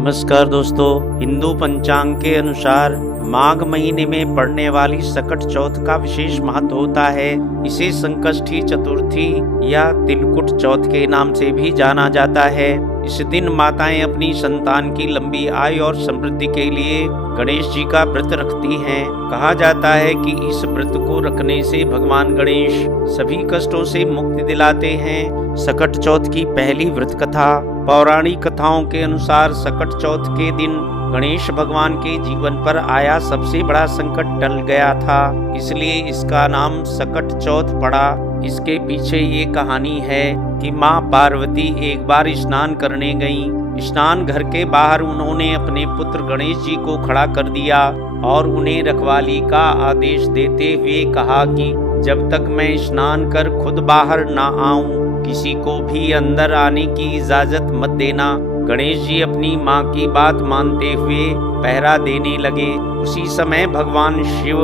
नमस्कार दोस्तों, हिंदू पंचांग के अनुसार माघ महीने में पड़ने वाली सकट चौथ का विशेष महत्व होता है। इसे संकष्टी चतुर्थी या तिलकुट चौथ के नाम से भी जाना जाता है। इस दिन माताएं अपनी संतान की लंबी आयु और समृद्धि के लिए गणेश जी का व्रत रखती हैं। कहा जाता है कि इस व्रत को रखने से भगवान गणेश सभी कष्टों से मुक्ति दिलाते हैं। सकट चौथ की पहली व्रत कथा। पौराणिक कथाओं के अनुसार सकट चौथ के दिन गणेश भगवान के जीवन पर आया सबसे बड़ा संकट टल गया था, इसलिए इसका नाम सकट चौथ पड़ा। इसके पीछे ये कहानी है कि माँ पार्वती एक बार स्नान करने गईं। स्नान घर के बाहर उन्होंने अपने पुत्र गणेश जी को खड़ा कर दिया और उन्हें रखवाली का आदेश देते हुए कहा कि जब तक मैं स्नान कर खुद बाहर ना आऊं, किसी को भी अंदर आने की इजाजत मत देना। गणेश जी अपनी माँ की बात मानते हुए पहरा देने लगे। उसी समय भगवान शिव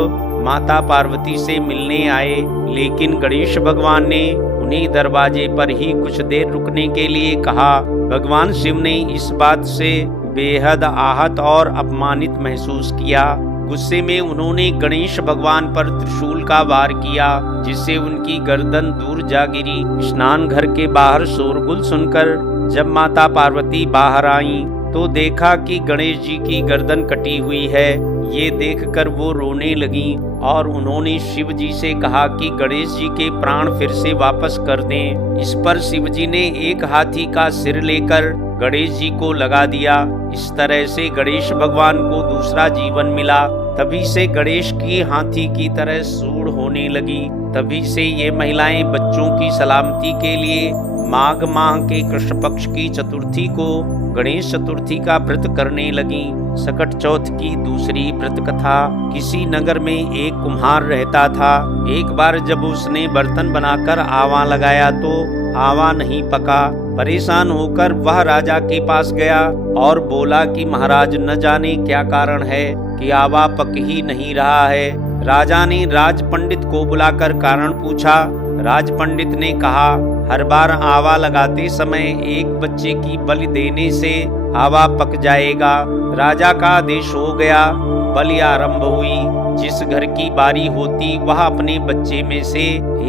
माता पार्वती से मिलने आए, लेकिन गणेश भगवान ने उन्हें दरवाजे पर ही कुछ देर रुकने के लिए कहा। भगवान शिव ने इस बात से बेहद आहत और अपमानित महसूस किया। गुस्से में उन्होंने गणेश भगवान पर त्रिशूल का वार किया, जिससे उनकी गर्दन दूर जा गिरी। स्नान घर के बाहर शोरगुल सुनकर जब माता पार्वती बाहर आईं, तो देखा कि गणेश जी की गर्दन कटी हुई है। ये देखकर वो रोने लगीं और उन्होंने शिव जी से कहा कि गणेश जी के प्राण फिर से वापस कर दें। इस पर शिव जी ने एक हाथी का सिर लेकर गणेश जी को लगा दिया। इस तरह से गणेश भगवान को दूसरा जीवन मिला। तभी से गणेश की हाथी की तरह सूंड होने लगी। तभी से ये महिलाएं बच्चों की सलामती के लिए माघ माह के कृष्ण पक्ष की चतुर्थी को गणेश चतुर्थी का व्रत करने लगी। सकट चौथ की दूसरी व्रत कथा। किसी नगर में एक कुम्हार रहता था। एक बार जब उसने बर्तन बनाकर आवा लगाया तो आवा नहीं पका। परेशान होकर वह राजा के पास गया और बोला कि महाराज, न जाने क्या कारण है कि आवा पक ही नहीं रहा है। राजा ने राज पंडित को बुलाकर कारण पूछा। राज पंडित ने कहा, हर बार आवा लगाते समय एक बच्चे की बलि देने से आवा पक जाएगा। राजा का आदेश हो गया। बलि आरंभ हुई। जिस घर की बारी होती वह अपने बच्चे में से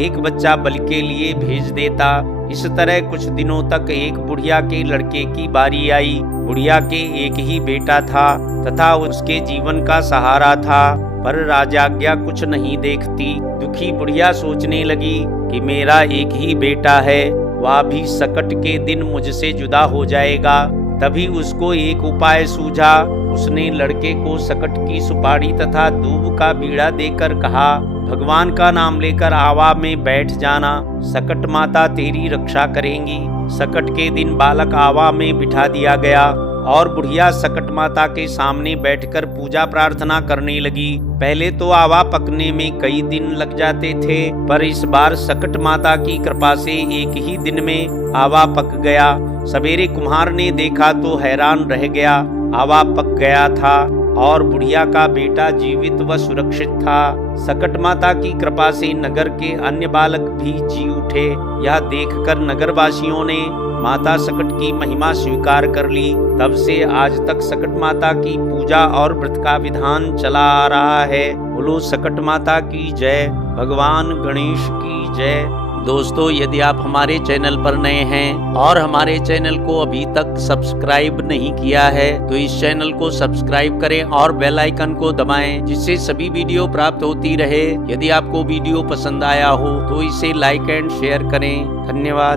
एक बच्चा बलि के लिए भेज देता। इस तरह कुछ दिनों तक एक बुढ़िया के लड़के की बारी आई। बुढ़िया के एक ही बेटा था तथा उसके जीवन का सहारा था, पर राजाज्ञा कुछ नहीं देखती। दुखी बुढ़िया सोचने लगी कि मेरा एक ही बेटा है, वह भी सकट के दिन मुझसे जुदा हो जाएगा। तभी उसको एक उपाय सूझा। उसने लड़के को सकट की सुपारी तथा दूब का बीड़ा देकर कहा, भगवान का नाम लेकर आवा में बैठ जाना, सकट माता तेरी रक्षा करेंगी। सकट के दिन बालक आवा में बिठा दिया गया और बुढ़िया सकट माता के सामने बैठकर पूजा प्रार्थना करने लगी। पहले तो आवा पकने में कई दिन लग जाते थे, पर इस बार सकट माता की कृपा से एक ही दिन में आवा पक गया। सवेरे कुम्हार ने देखा तो हैरान रह गया। आवा पक गया था और बुढ़िया का बेटा जीवित व सुरक्षित था। सकट माता की कृपा से नगर के अन्य बालक भी जी उठे। यह देखकर नगरवासियों ने माता सकट की महिमा स्वीकार कर ली। तब से आज तक सकट माता की पूजा और व्रत का विधान चला आ रहा है। बोलो सकट माता की जय, भगवान गणेश की जय। दोस्तों, यदि आप हमारे चैनल पर नए हैं और हमारे चैनल को अभी तक सब्सक्राइब नहीं किया है, तो इस चैनल को सब्सक्राइब करें और बेल आइकन को दबाएं, जिससे सभी वीडियो प्राप्त होती रहे। यदि आपको वीडियो पसंद आया हो तो इसे लाइक एंड शेयर करें।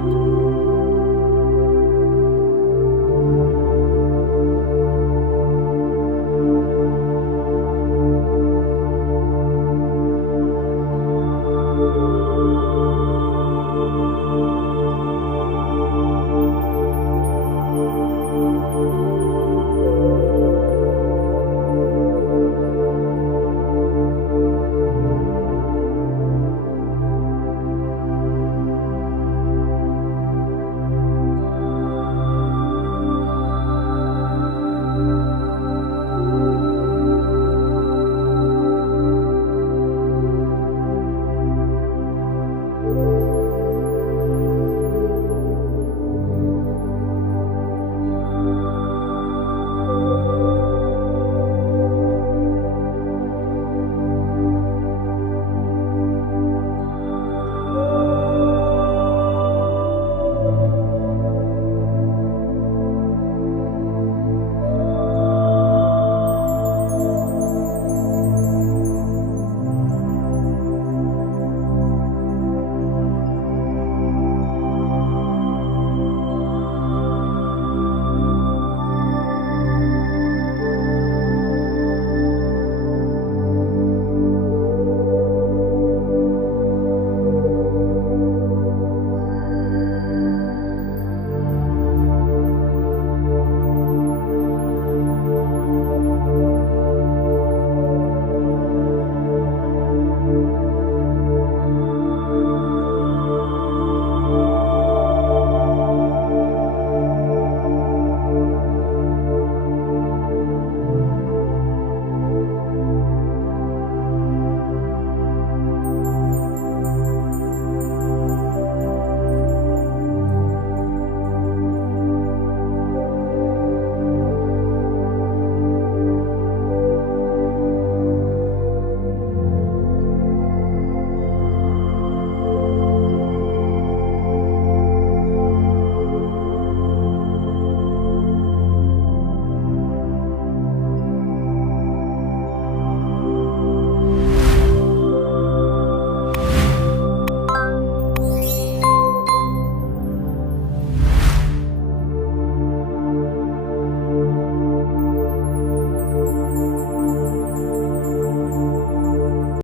धन्यवाद।